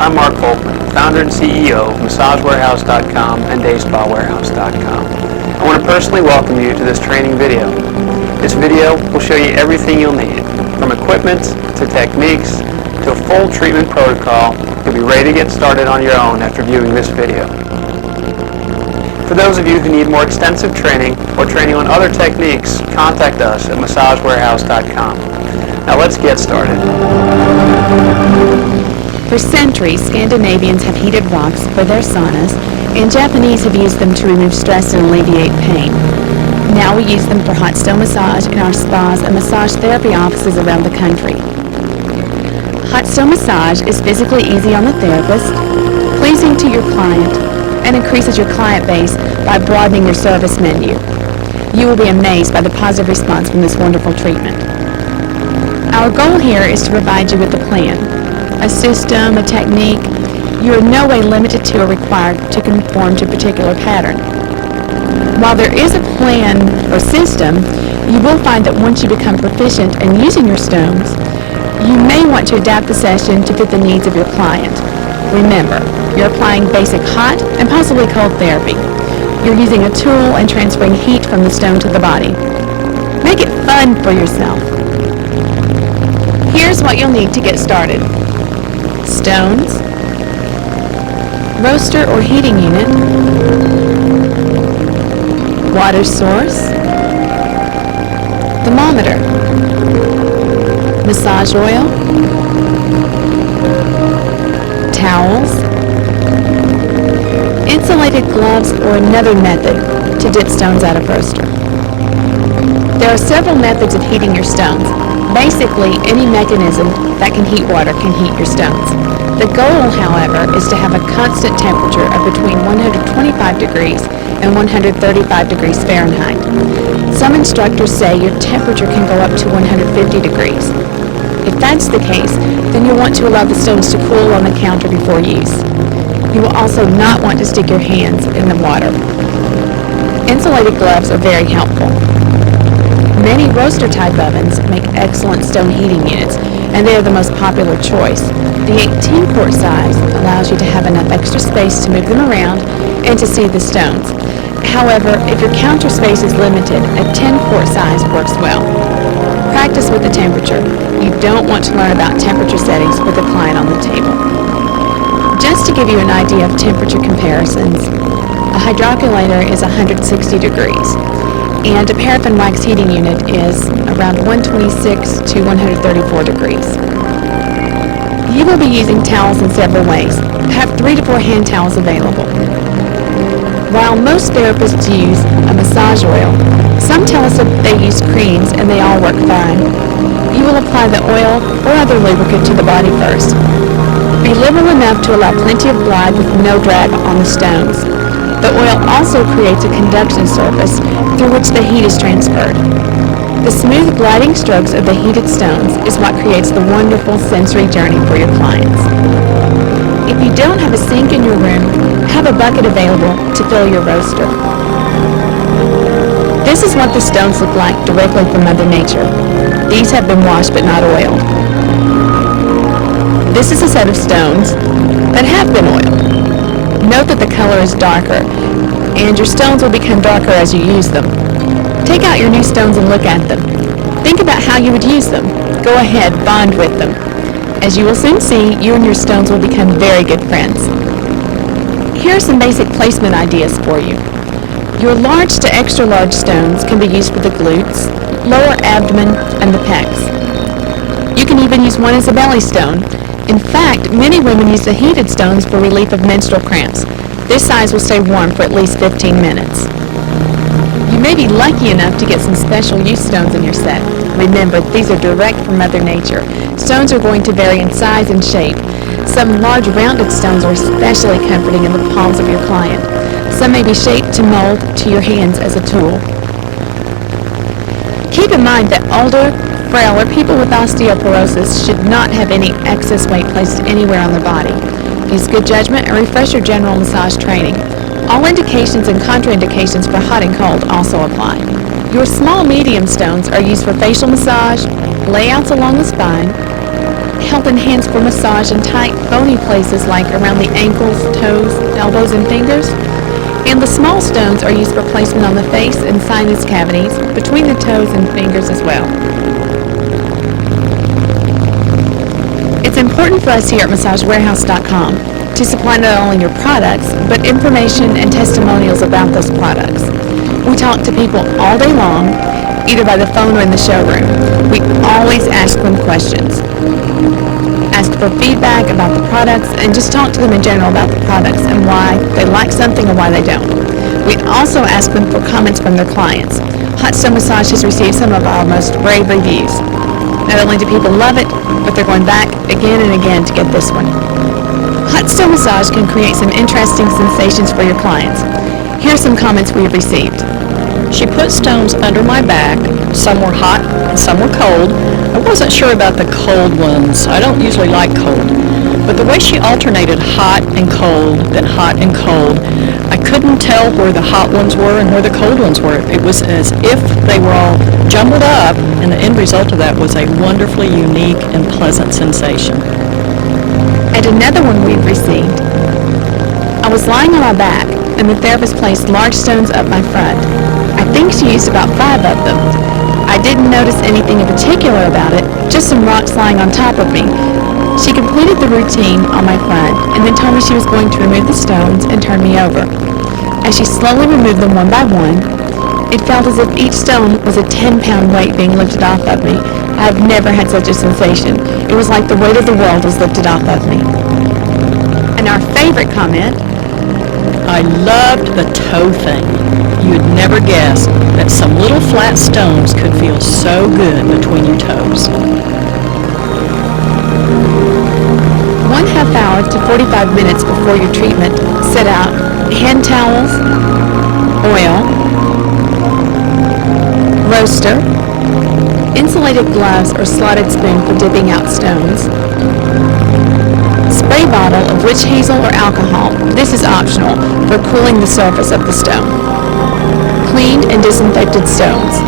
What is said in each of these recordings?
I'm Mark Volkman, founder and CEO of MassageWarehouse.com and DaySpaWarehouse.com. I want to personally welcome you to this training video. This video will show you everything you'll need, from equipment to techniques to a full treatment protocol. You'll be ready to get started on your own after viewing this video. For those of you who need more extensive training or training on other techniques, contact us at MassageWarehouse.com. Now let's get started. For centuries, Scandinavians have heated rocks for their saunas, and Japanese have used them to remove stress and alleviate pain. Now we use them for hot stone massage in our spas and massage therapy offices around the country. Hot stone massage is physically easy on the therapist, pleasing to your client, and increases your client base by broadening your service menu. You will be amazed by the positive response from this wonderful treatment. Our goal here is to provide you with a plan, a system, a technique. You are in no way limited to or required to conform to a particular pattern. While there is a plan or system, you will find that once you become proficient in using your stones, you may want to adapt the session to fit the needs of your client. Remember, you're applying basic hot and possibly cold therapy. You're using a tool and transferring heat from the stone to the body. Make it fun for yourself. Here's what you'll need to get started. Stones, roaster or heating unit, water source, thermometer, massage oil, towels, insulated gloves, or another method to dip stones out of roaster. There are several methods of heating your stones. Basically, any mechanism that can heat water can heat your stones. The goal, however, is to have a constant temperature of between 125 degrees and 135 degrees Fahrenheit. Some instructors say your temperature can go up to 150 degrees. If that's the case, then you'll want to allow the stones to cool on the counter before use. You will also not want to stick your hands in the water. Insulated gloves are very helpful. Many roaster-type ovens make excellent stone heating units, and they are the most popular choice. The 18-quart size allows you to have enough extra space to move them around and to see the stones. However, if your counter space is limited, a 10-quart size works well. Practice with the temperature. You don't want to learn about temperature settings with a client on the table. Just to give you an idea of temperature comparisons, a hydroculator is 160 degrees. And a paraffin wax heating unit is around 126 to 134 degrees. You will be using towels in several ways. Have 3 to 4 hand towels available. While most therapists use a massage oil, some tell us that they use creams and they all work fine. You will apply the oil or other lubricant to the body first. Be liberal enough to allow plenty of glide with no drag on the stones. The oil also creates a conduction surface through which the heat is transferred. The smooth gliding strokes of the heated stones is what creates the wonderful sensory journey for your clients. If you don't have a sink in your room, have a bucket available to fill your roaster. This is what the stones look like directly from Mother Nature. These have been washed but not oiled. This is a set of stones that have been oiled. Note that the color is darker, and your stones will become darker as you use them. Take out your new stones and look at them. Think about how you would use them. Go ahead, bond with them. As you will soon see, you and your stones will become very good friends. Here are some basic placement ideas for you. Your large to extra large stones can be used for the glutes, lower abdomen, and the pecs. You can even use one as a belly stone. In fact, many women use the heated stones for relief of menstrual cramps. This size will stay warm for at least 15 minutes. You may be lucky enough to get some special use stones in your set. Remember, these are direct from Mother Nature. Stones are going to vary in size and shape. Some large rounded stones are especially comforting in the palms of your client. Some may be shaped to mold to your hands as a tool. Keep in mind that older, frail, or people with osteoporosis should not have any excess weight placed anywhere on their body. Use good judgment and refresh your general massage training. All indications and contraindications for hot and cold also apply. Your small medium stones are used for facial massage, layouts along the spine, help enhance for massage in tight, bony places like around the ankles, toes, elbows, and fingers. And the small stones are used for placement on the face and sinus cavities, between the toes and fingers as well. It's important for us here at MassageWarehouse.com to supply not only your products, but information and testimonials about those products. We talk to people all day long, either by the phone or in the showroom. We always ask them questions. Ask for feedback about the products and just talk to them in general about the products and why they like something or why they don't. We also ask them for comments from their clients. Hot Stone Massage has received some of our most rave reviews. Not only do people love it, but they're going back again and again to get this one. Hot Stone Massage can create some interesting sensations for your clients. Here are some comments we have received. She put stones under my back. Some were hot and some were cold. I wasn't sure about the cold ones. I don't usually like cold. But the way she alternated hot and cold, then hot and cold, I couldn't tell where the hot ones were and where the cold ones were. It was as if they were all jumbled up, and the end result of that was a wonderfully unique and pleasant sensation. And another one we've received. I was lying on my back, and the therapist placed large stones up my front. I think she used about 5 of them. I didn't notice anything in particular about it, just some rocks lying on top of me. She completed the routine on my front and then told me she was going to remove the stones and turn me over. As she slowly removed them one by one, it felt as if each stone was a 10-pound weight being lifted off of me. I have never had such a sensation. It was like the weight of the world was lifted off of me. And our favorite comment, I loved the toe thing. You would never guess that some little flat stones could feel so good between your toes. 1/2 hour to 45 minutes before your treatment, set out hand towels, oil, roaster, insulated gloves or slotted spoon for dipping out stones, spray bottle of witch hazel or alcohol, this is optional, for cooling the surface of the stone, cleaned and disinfected stones.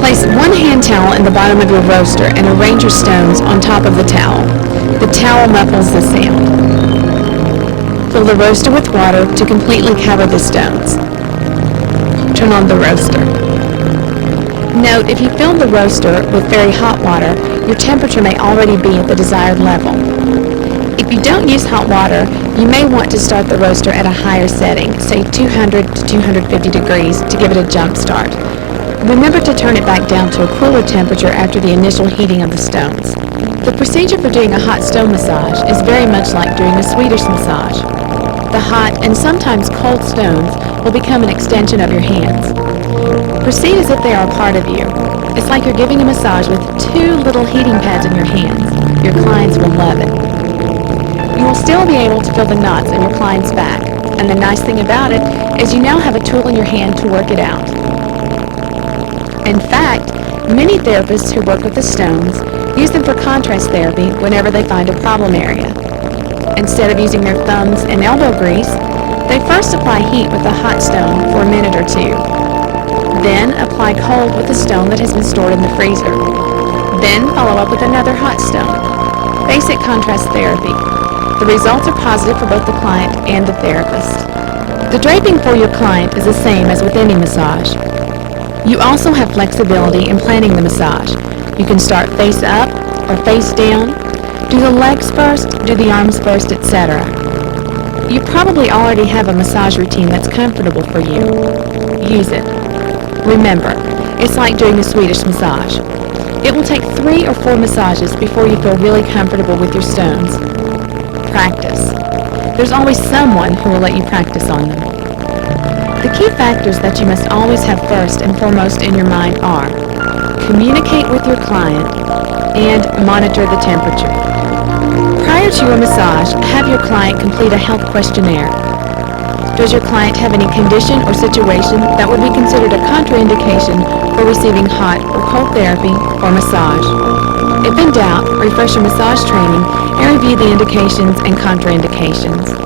Place one hand towel in the bottom of your roaster and arrange your stones on top of the towel. The towel muffles the sound. Fill the roaster with water to completely cover the stones. Turn on the roaster. Note, if you fill the roaster with very hot water, your temperature may already be at the desired level. If you don't use hot water, you may want to start the roaster at a higher setting, say 200 to 250 degrees, to give it a jump start. Remember to turn it back down to a cooler temperature after the initial heating of the stones. The procedure for doing a hot stone massage is very much like doing a Swedish massage. The hot and sometimes cold stones will become an extension of your hands. Proceed as if they are a part of you. It's like you're giving a massage with 2 little heating pads in your hands. Your clients will love it. You will still be able to feel the knots in your client's back, and the nice thing about it is you now have a tool in your hand to work it out. In fact, many therapists who work with the stones use them for contrast therapy whenever they find a problem area. Instead of using their thumbs and elbow grease, they first apply heat with a hot stone for a minute or 2. Then apply cold with a stone that has been stored in the freezer. Then follow up with another hot stone. Basic contrast therapy. The results are positive for both the client and the therapist. The draping for your client is the same as with any massage. You also have flexibility in planning the massage. You can start face up or face down, do the legs first, do the arms first, etc. You probably already have a massage routine that's comfortable for you. Use it. Remember, it's like doing a Swedish massage. It will take 3 or 4 massages before you feel really comfortable with your stones. Practice. There's always someone who will let you practice on them. The key factors that you must always have first and foremost in your mind are communicate with your client and monitor the temperature. Prior to your massage, have your client complete a health questionnaire. Does your client have any condition or situation that would be considered a contraindication for receiving hot or cold therapy or massage? If in doubt, refresh your massage training and review the indications and contraindications.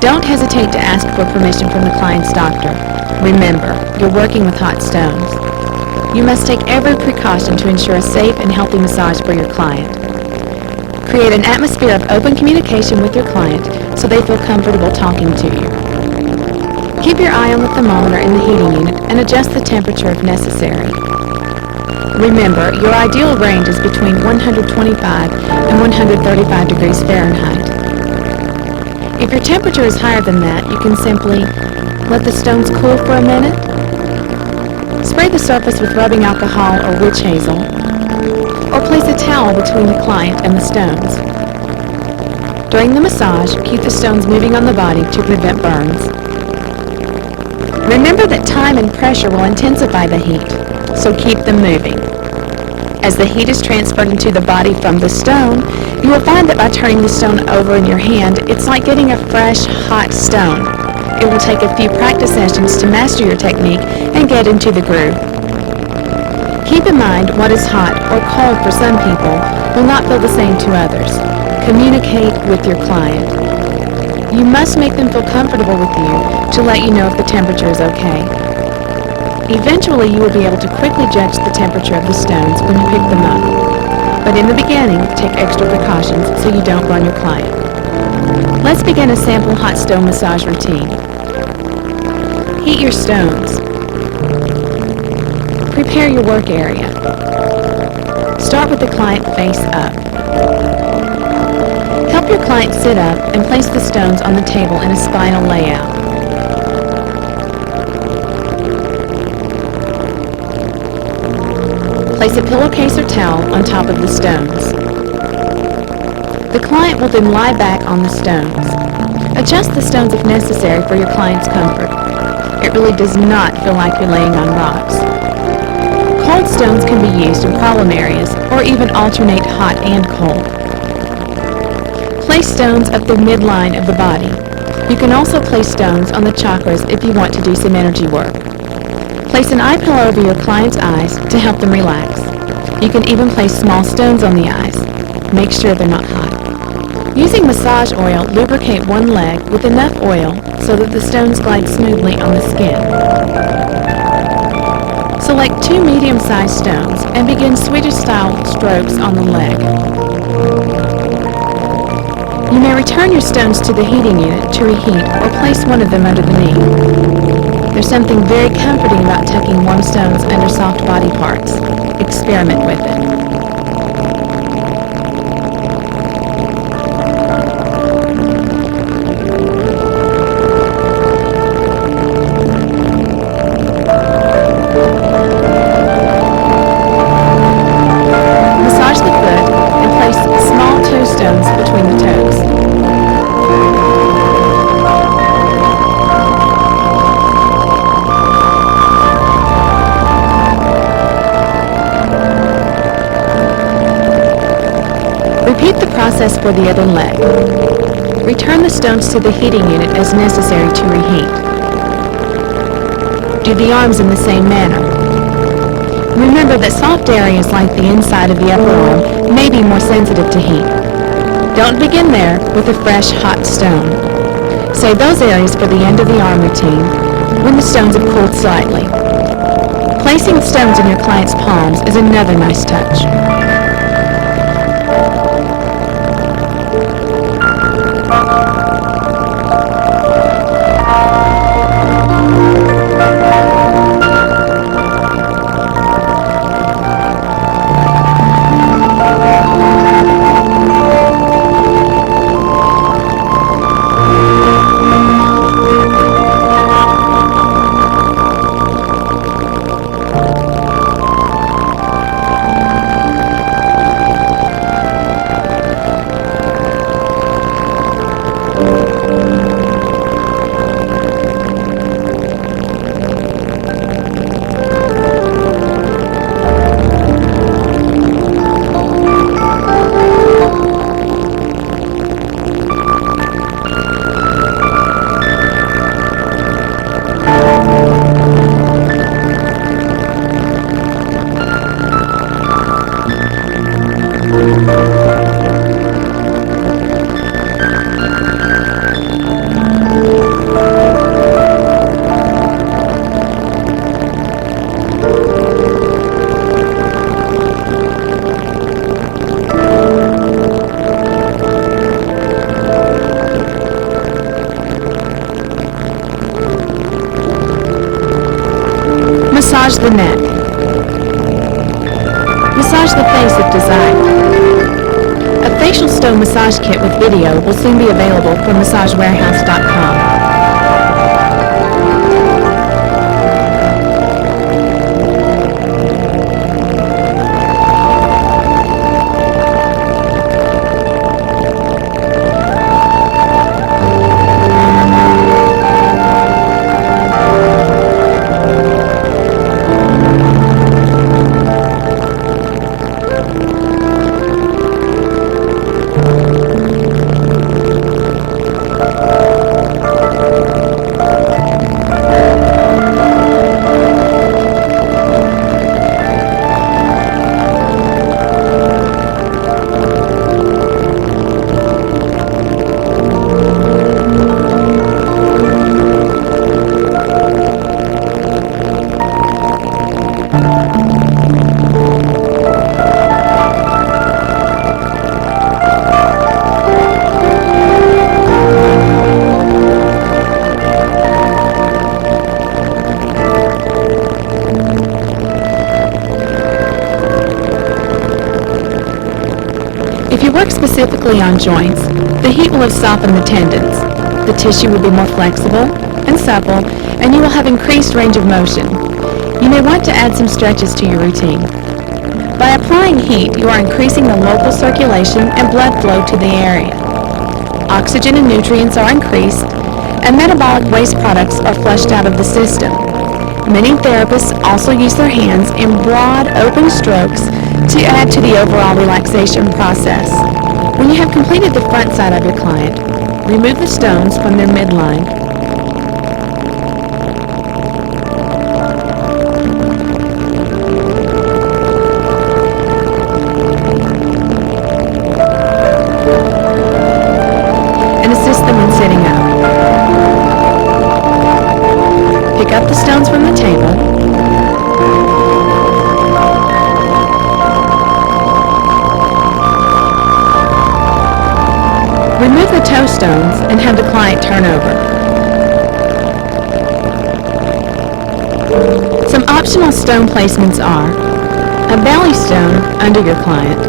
Don't hesitate to ask for permission from the client's doctor. Remember, you're working with hot stones. You must take every precaution to ensure a safe and healthy massage for your client. Create an atmosphere of open communication with your client so they feel comfortable talking to you. Keep your eye on the thermometer in the heating unit and adjust the temperature if necessary. Remember, your ideal range is between 125 and 135 degrees Fahrenheit. If your temperature is higher than that, you can simply let the stones cool for a minute, spray the surface with rubbing alcohol or witch hazel, or place a towel between the client and the stones. During the massage, keep the stones moving on the body to prevent burns. Remember that time and pressure will intensify the heat, so keep them moving. As the heat is transferred into the body from the stone, you will find that by turning the stone over in your hand, it's like getting a fresh, hot stone. It will take a few practice sessions to master your technique and get into the groove. Keep in mind what is hot or cold for some people will not feel the same to others. Communicate with your client. You must make them feel comfortable with you to let you know if the temperature is okay. Eventually, you will be able to quickly judge the temperature of the stones when you pick them up. But in the beginning, take extra precautions so you don't burn your client. Let's begin a sample hot stone massage routine. Heat your stones. Prepare your work area. Start with the client face up. Help your client sit up and place the stones on the table in a spinal layout. Place a pillowcase or towel on top of the stones. The client will then lie back on the stones. Adjust the stones if necessary for your client's comfort. It really does not feel like you're laying on rocks. Cold stones can be used in problem areas or even alternate hot and cold. Place stones up the midline of the body. You can also place stones on the chakras if you want to do some energy work. Place an eye pillow over your client's eyes to help them relax. You can even place small stones on the eyes. Make sure they're not hot. Using massage oil, lubricate one leg with enough oil so that the stones glide smoothly on the skin. Select 2 medium-sized stones and begin Swedish-style strokes on the leg. You may return your stones to the heating unit to reheat or place one of them under the knee. There's something very comforting about tucking warm stones under soft body parts. Experiment with it. Massage the foot and place small toe stones between the toes. Repeat the process for the other leg. Return the stones to the heating unit as necessary to reheat. Do the arms in the same manner. Remember that soft areas like the inside of the upper arm may be more sensitive to heat. Don't begin there with a fresh, hot stone. Save those areas for the end of the arm routine when the stones have cooled slightly. Placing stones in your client's palms is another nice touch. Massage the neck. Massage the face if desired. A facial stone massage kit with video will soon be available from MassageWarehouse.com. If you work specifically on joints, the heat will have softened the tendons. The tissue will be more flexible and supple, and you will have increased range of motion. You may want to add some stretches to your routine. By applying heat, you are increasing the local circulation and blood flow to the area. Oxygen and nutrients are increased, and metabolic waste products are flushed out of the system. Many therapists also use their hands in broad, open strokes to add to the overall relaxation process. When you have completed the front side of your client, remove the stones from their midline. And assist them in sitting up. Pick up the stones from the table. Remove the toe stones and have the client turn over. Some optional stone placements are a belly stone under your client,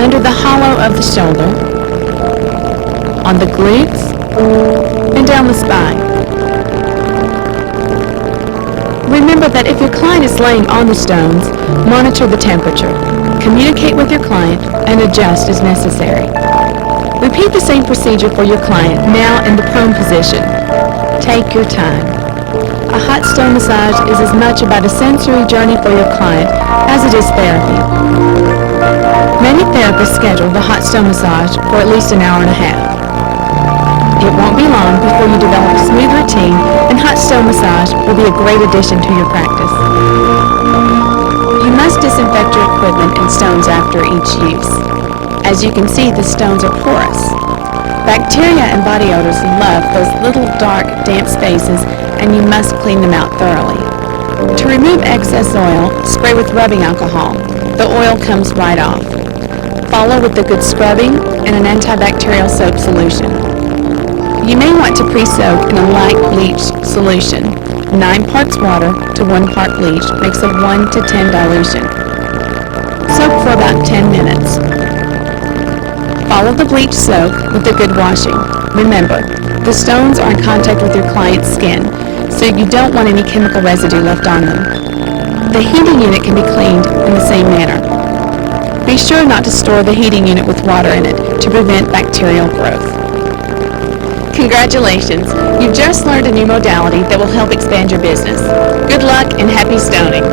under the hollow of the shoulder, on the glutes, and down the spine. Remember that if your client is laying on the stones, monitor the temperature, communicate with your client, and adjust as necessary. Repeat the same procedure for your client, now in the prone position. Take your time. A hot stone massage is as much about a sensory journey for your client as it is therapy. Many therapists schedule the hot stone massage for at least an hour and a half. It won't be long before you develop a smooth routine, and hot stone massage will be a great addition to your practice. You must disinfect your equipment and stones after each use. As you can see, the stones are porous. Bacteria and body odors love those little dark, damp spaces, and you must clean them out thoroughly. To remove excess oil, spray with rubbing alcohol. The oil comes right off. Follow with the good scrubbing and an antibacterial soap solution. You may want to pre-soak in a light bleach solution. 9 parts water to 1 part bleach makes a 1 to 10 dilution. Soak for about 10 minutes. Follow the bleach soak with a good washing. Remember, the stones are in contact with your client's skin, so you don't want any chemical residue left on them. The heating unit can be cleaned in the same manner. Be sure not to store the heating unit with water in it to prevent bacterial growth. Congratulations! You've just learned a new modality that will help expand your business. Good luck and happy stoning!